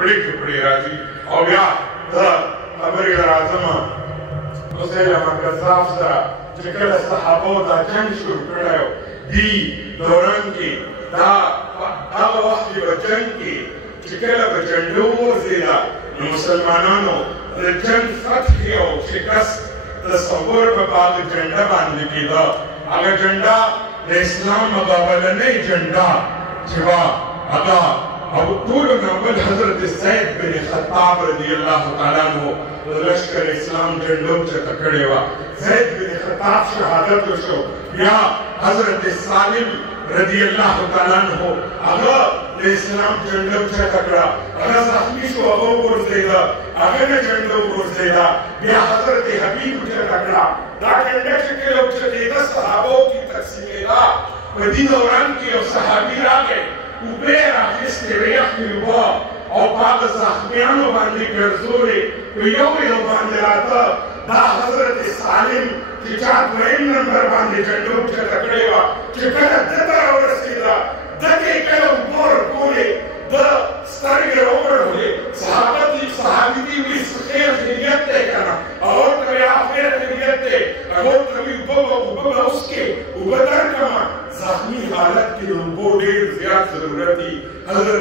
ټوکړي ټوکړي راځي او بیا ته خبرې راځمه مسیلمه کذاب سره چې کله صحابو دا جنګ شروع کړی و دې دوران کې دا هغه وخت کې به جنګ کې چې کله به جنډو وغورځېده نو مسلمانانو د جنګ فتح او شکست تصور به په هغه جنډه باندې کېده هغه جنډه د اسلام هغه اولنۍ جنډه چې وه هغه او ټولو نه اول حضرت سید بن خطاب رضی الله تعالی عنہ د لشکر اسلام جنډو چته کړې وه زید بن خطاب شهادت وشو بیا حضرت سالم رضی الله تعالی عنہ هغه د اسلام جنډو چته کړه هغه زخمي شو هغه وغورځېده هغه نه جنډو وغورځېده بیا حضرت حبیب چته کړه دا جنډه چې کله وچتېده صحابو کې تقسیمېده په دې دوران کې یو صحابي راغی اوبه راخیستې وې یخې اوبه او په هغه زخمیانو باندې ګرځولې په یو یو باندې راته دا حضرت سالم چې چا دویم نمبر باندې جنډو چته کړې وه چې کله ده ته راورسېده ده ته یې کله اوبه ورکولې ده سترګې راوغړولې صحابي دي وایي خیر نیت دی که نه هغه ورته وایي خیر نیت دی هغه ورته وایي اوبه به اوس کې اوبه درکړمه زخمی حالت کې د اوبو ډېر زیات ضرورت دي حضرت